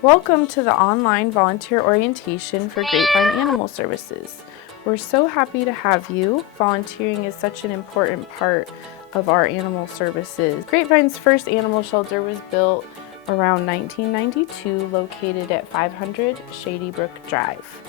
Welcome to the online volunteer orientation for Grapevine Animal Services. We're so happy to have you. Volunteering is such an important part of our animal services. Grapevine's first animal shelter was built around 1992, located at 500 Shady Brook Drive.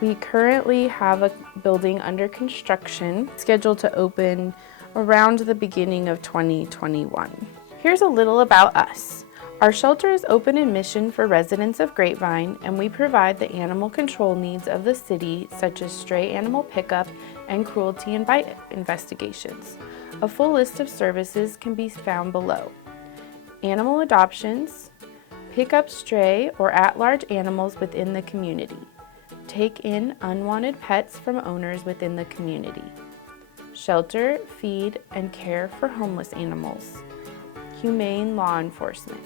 We currently have a building under construction, scheduled to open around the beginning of 2021. Here's a little about us. Our shelter is open in mission for residents of Grapevine, and we provide the animal control needs of the city, such as stray animal pickup and cruelty and bite investigations. A full list of services can be found below. Animal adoptions, pick up stray or at-large animals within the community, take in unwanted pets from owners within the community, shelter, feed, and care for homeless animals, humane law enforcement,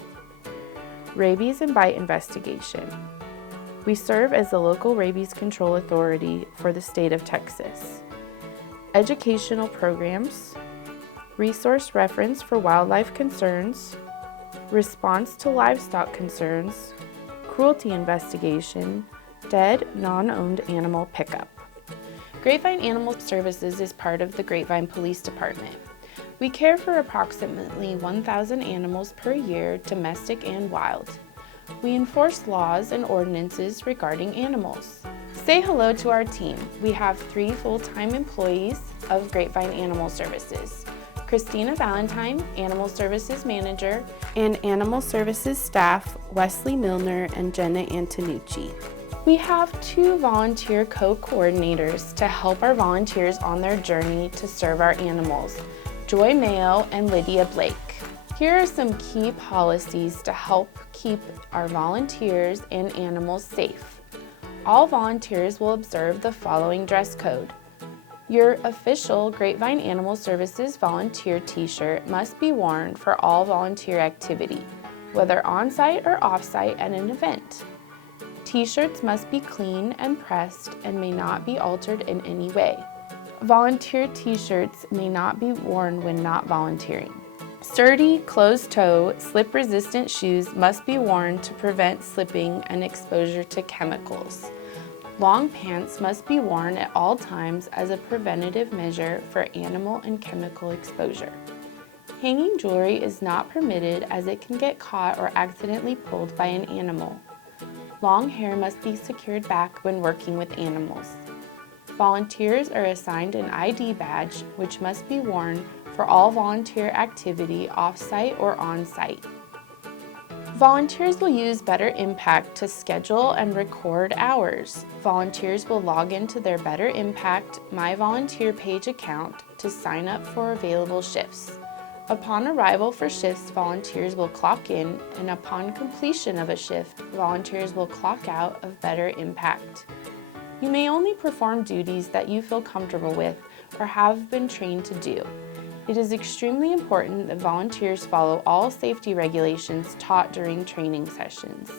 rabies and bite investigation. We serve as the local rabies control authority for the state of Texas. Educational programs, resource reference for wildlife concerns, response to livestock concerns, cruelty investigation, dead, non-owned animal pickup. Grapevine Animal Services is part of the Grapevine Police Department. We care for approximately 1,000 animals per year, domestic and wild. We enforce laws and ordinances regarding animals. Say hello to our team. We have 3 full-time employees of Grapevine Animal Services: Christina Valentine, Animal Services Manager, and Animal Services staff Wesley Milner and Jenna Antonucci. We have 2 volunteer co-coordinators to help our volunteers on their journey to serve our animals: Joy Mayo and Lydia Blake. Here are some key policies to help keep our volunteers and animals safe. All volunteers will observe the following dress code. Your official Grapevine Animal Services volunteer t-shirt must be worn for all volunteer activity, whether on-site or off-site at an event. T-shirts must be clean and pressed and may not be altered in any way. Volunteer t-shirts may not be worn when not volunteering. Sturdy, closed-toe, slip-resistant shoes must be worn to prevent slipping and exposure to chemicals. Long pants must be worn at all times as a preventative measure for animal and chemical exposure. Hanging jewelry is not permitted as it can get caught or accidentally pulled by an animal. Long hair must be secured back when working with animals. Volunteers are assigned an ID badge, which must be worn for all volunteer activity off-site or on-site. Volunteers will use Better Impact to schedule and record hours. Volunteers will log into their Better Impact My Volunteer page account to sign up for available shifts. Upon arrival for shifts, volunteers will clock in, and upon completion of a shift, volunteers will clock out of Better Impact. You may only perform duties that you feel comfortable with or have been trained to do. It is extremely important that volunteers follow all safety regulations taught during training sessions.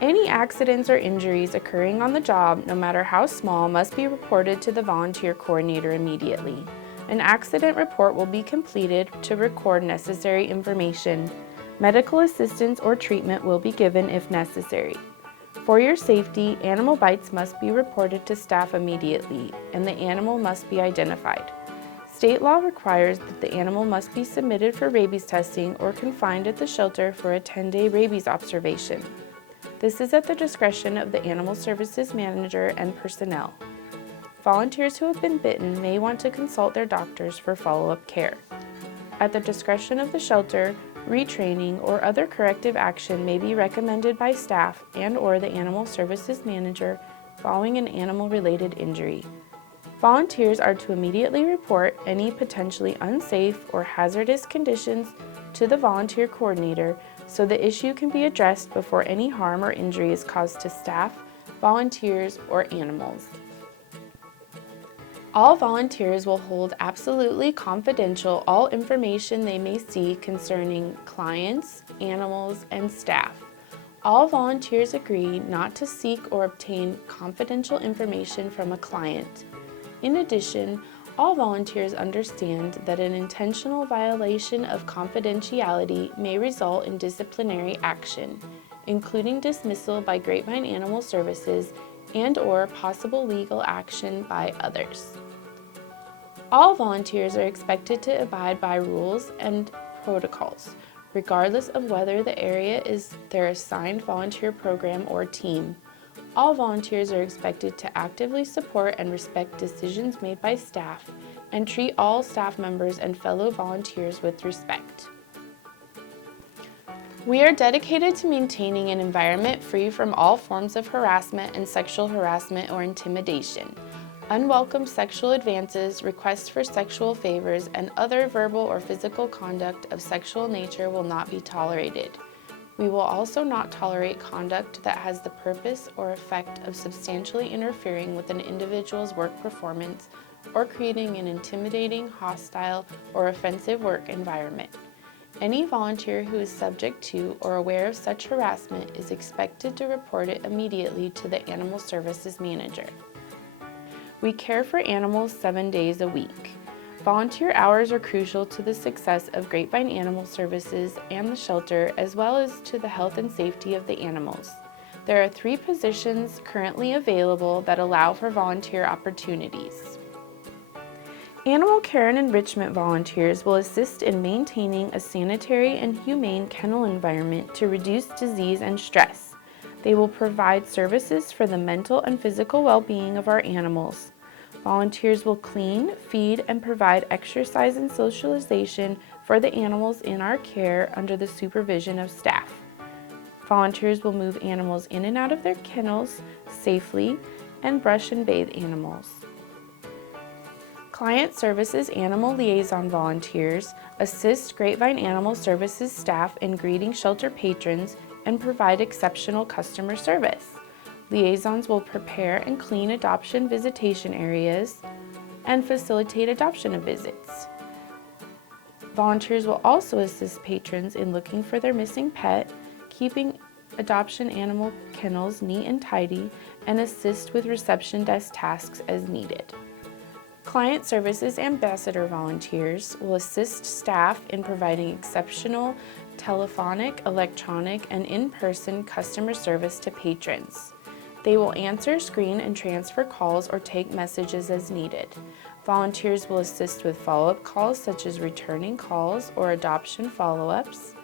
Any accidents or injuries occurring on the job, no matter how small, must be reported to the volunteer coordinator immediately. An accident report will be completed to record necessary information. Medical assistance or treatment will be given if necessary. For your safety, animal bites must be reported to staff immediately, and the animal must be identified. State law requires that the animal must be submitted for rabies testing or confined at the shelter for a 10-day rabies observation. This is at the discretion of the Animal Services Manager and personnel. Volunteers who have been bitten may want to consult their doctors for follow-up care. At the discretion of the shelter, retraining or other corrective action may be recommended by staff and/or the Animal Services Manager following an animal-related injury. Volunteers are to immediately report any potentially unsafe or hazardous conditions to the volunteer coordinator so the issue can be addressed before any harm or injury is caused to staff, volunteers, or animals. All volunteers will hold absolutely confidential all information they may see concerning clients, animals, and staff. All volunteers agree not to seek or obtain confidential information from a client. In addition, all volunteers understand that an intentional violation of confidentiality may result in disciplinary action, including dismissal by Grapevine Animal Services and/or possible legal action by others. All volunteers are expected to abide by rules and protocols, regardless of whether the area is their assigned volunteer program or team. All volunteers are expected to actively support and respect decisions made by staff and treat all staff members and fellow volunteers with respect. We are dedicated to maintaining an environment free from all forms of harassment and sexual harassment or intimidation. Unwelcome sexual advances, requests for sexual favors, and other verbal or physical conduct of sexual nature will not be tolerated. We will also not tolerate conduct that has the purpose or effect of substantially interfering with an individual's work performance or creating an intimidating, hostile, or offensive work environment. Any volunteer who is subject to or aware of such harassment is expected to report it immediately to the Animal Services Manager. We care for animals 7 days a week. Volunteer hours are crucial to the success of Grapevine Animal Services and the shelter, as well as to the health and safety of the animals. There are 3 positions currently available that allow for volunteer opportunities. Animal care and enrichment volunteers will assist in maintaining a sanitary and humane kennel environment to reduce disease and stress. They will provide services for the mental and physical well-being of our animals. Volunteers will clean, feed, and provide exercise and socialization for the animals in our care under the supervision of staff. Volunteers will move animals in and out of their kennels safely and brush and bathe animals. Client Services Animal Liaison volunteers assist Grapevine Animal Services staff in greeting shelter patrons and provide exceptional customer service. Liaisons will prepare and clean adoption visitation areas and facilitate adoption of visits. Volunteers will also assist patrons in looking for their missing pet, keeping adoption animal kennels neat and tidy, and assist with reception desk tasks as needed. Client Services Ambassador volunteers will assist staff in providing exceptional telephonic, electronic, and in-person customer service to patrons. They will answer, screen, and transfer calls or take messages as needed. Volunteers will assist with follow-up calls such as returning calls or adoption follow-ups.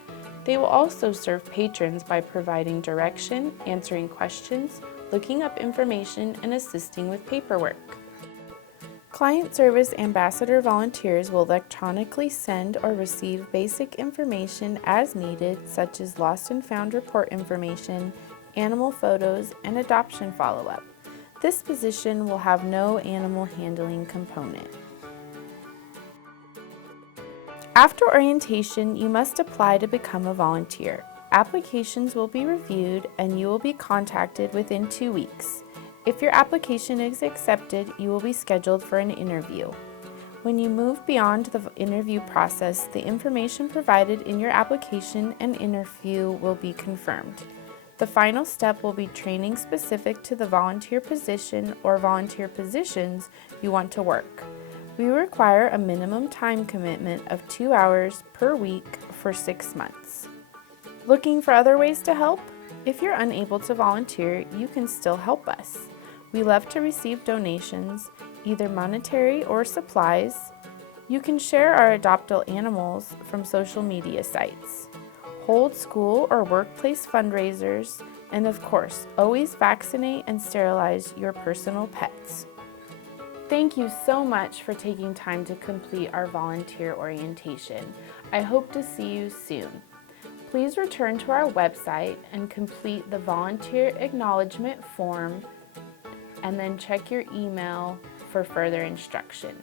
They will also serve patrons by providing direction, answering questions, looking up information, and assisting with paperwork. Client Service Ambassador volunteers will electronically send or receive basic information as needed, such as lost and found report information, animal photos, and adoption follow-up. This position will have no animal handling component. After orientation, you must apply to become a volunteer. Applications will be reviewed and you will be contacted within 2 weeks. If your application is accepted, you will be scheduled for an interview. When you move beyond the interview process, the information provided in your application and interview will be confirmed. The final step will be training specific to the volunteer position or volunteer positions you want to work. We require a minimum time commitment of 2 hours per week for 6 months. Looking for other ways to help? If you're unable to volunteer, you can still help us. We love to receive donations, either monetary or supplies. You can share our adoptable animals from social media sites, hold school or workplace fundraisers, and of course, always vaccinate and sterilize your personal pets. Thank you so much for taking time to complete our volunteer orientation. I hope to see you soon. Please return to our website and complete the volunteer acknowledgement form, and then check your email for further instruction.